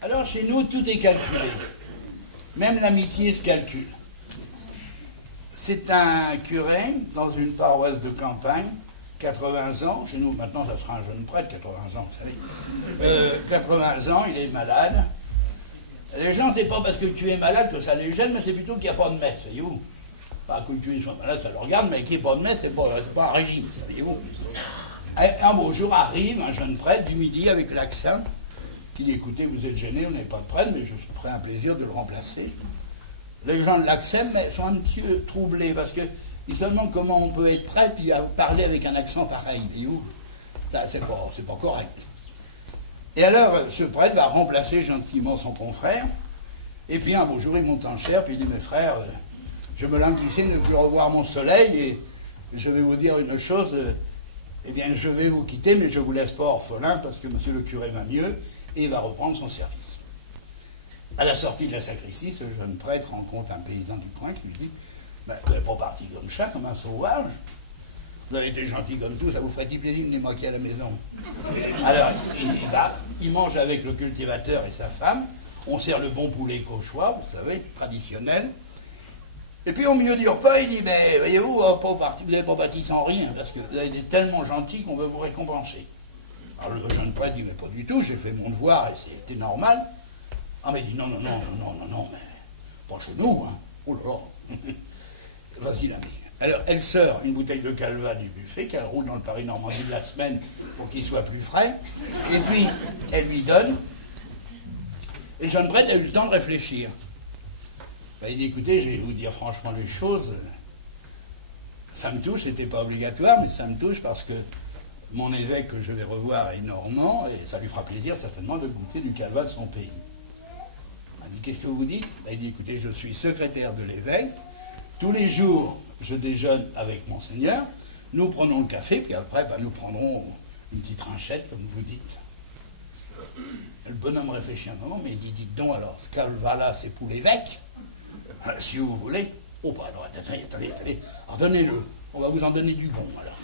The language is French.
Alors chez nous, tout est calculé. Même l'amitié se calcule. C'est un curé dans une paroisse de campagne, 80 ans. Chez nous, maintenant, ça sera un jeune prêtre, 80 ans, vous savez. 80 ans, il est malade. Les gens, c'est pas parce que tu es malade que ça les gêne, mais c'est plutôt qu'il n'y a pas de messe, voyez-vous. Pas que tu sois malade, ça le regarde, mais qu'il n'y ait pas de messe, c'est pas un régime, voyez-vous. Un beau jour arrive un jeune prêtre du midi avec l'accent qui dit écoutez, vous êtes gêné, vous n'avez pas de prêtre, mais je ferai un plaisir de le remplacer. Les gens de l'accent sont un petit peu troublés parce qu'ils se demandent comment on peut être prêtre puis parler avec un accent pareil. Voyez-vous, ça, c'est pas correct. Et alors, ce prêtre va remplacer gentiment son confrère. Et puis un beau jour, il monte en chair, puis il dit mes frères, je me languissais de ne plus revoir mon soleil, et je vais vous dire une chose. Eh bien, je vais vous quitter, mais je ne vous laisse pas orphelin, parce que monsieur le curé va mieux, et il va reprendre son service. À la sortie de la sacristie, ce jeune prêtre rencontre un paysan du coin qui lui dit ben, vous n'êtes pas parti comme ça, comme un sauvage. Vous avez été gentil comme tout, ça vous ferait-il plaisir de venir à la maison. Alors, il mange avec le cultivateur et sa femme, on sert le bon poulet cauchois, vous savez, traditionnel. Et puis au milieu du repas, il dit, mais voyez-vous, vous n'avez pas bâti sans rien, parce que vous avez été tellement gentil qu'on veut vous récompenser. Alors le jeune prêtre dit, mais pas du tout, j'ai fait mon devoir et c'était normal. Ah mais il dit, non, mais pas chez nous, hein. Oh là là. Vas-y l'ami. Alors elle sort une bouteille de calva du buffet qu'elle roule dans le Paris-Normandie de la semaine pour qu'il soit plus frais. Et puis elle lui donne. Et le jeune prêtre a eu le temps de réfléchir. Ben, il dit, écoutez, je vais vous dire franchement les choses. Ça me touche, c'était pas obligatoire, mais ça me touche parce que mon évêque que je vais revoir est normand, et ça lui fera plaisir certainement de goûter du calva de son pays. Il dit, qu'est-ce que vous dites? Ben, il dit, écoutez, je suis secrétaire de l'évêque, tous les jours je déjeune avec Monseigneur, nous prenons le café, puis après ben, nous prendrons une petite trinchette, comme vous dites. Le bonhomme réfléchit un moment, mais il dit, dites donc alors, ce calva-là, c'est pour l'évêque? Si vous voulez. Oh, bah alors, attendez. Alors, donnez-le. On va vous en donner du bon, alors.